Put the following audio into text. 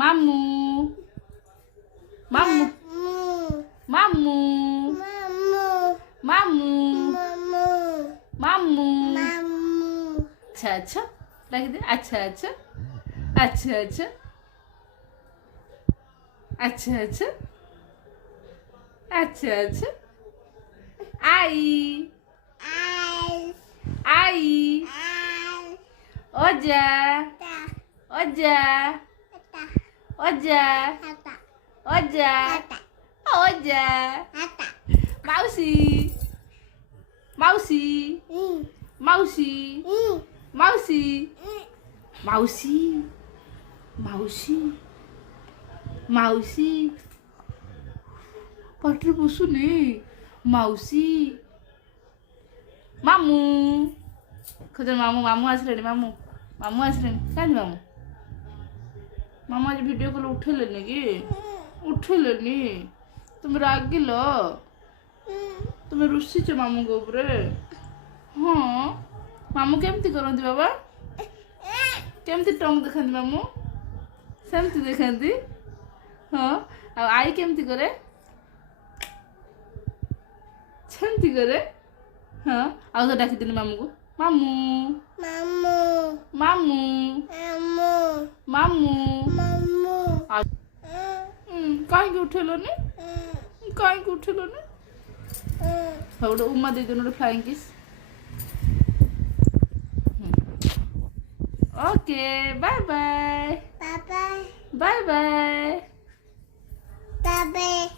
মাম্মু মাম্মু মাম্মু মাম্মু মাম্মু अच्छा अच्छा रख दे अच्छा अच्छा अच्छा अच्छा अच्छा अच्छा अच्छा अच्छा आई आई ओजा ओजा ओजा ओजा ओजा माउसी माउसी माउसी माउसी माउसी माउसी माउसी पाटिरे बसुनी माउसी मामू खोज मामू मामू आसले मामू मामू आसले क्या मामू मामू आज वीडियो कॉल उठेलेनी कि उठेलेनी तुम रागिल तुम रुषिच मामू को ऊपर हाँ मामू केमती करती बाबा केमती टंग देखती मामू सेमती देखती हाँ आई केमती करे सेमती करे हाँ आउ तो डाकी देनी मामू को मामू मामू मामू मामू कहीं उठेलनी कहीं उठेलनी हाँ गोटे उमा दे गोटे flying kiss okay bye bye bye bye bye bye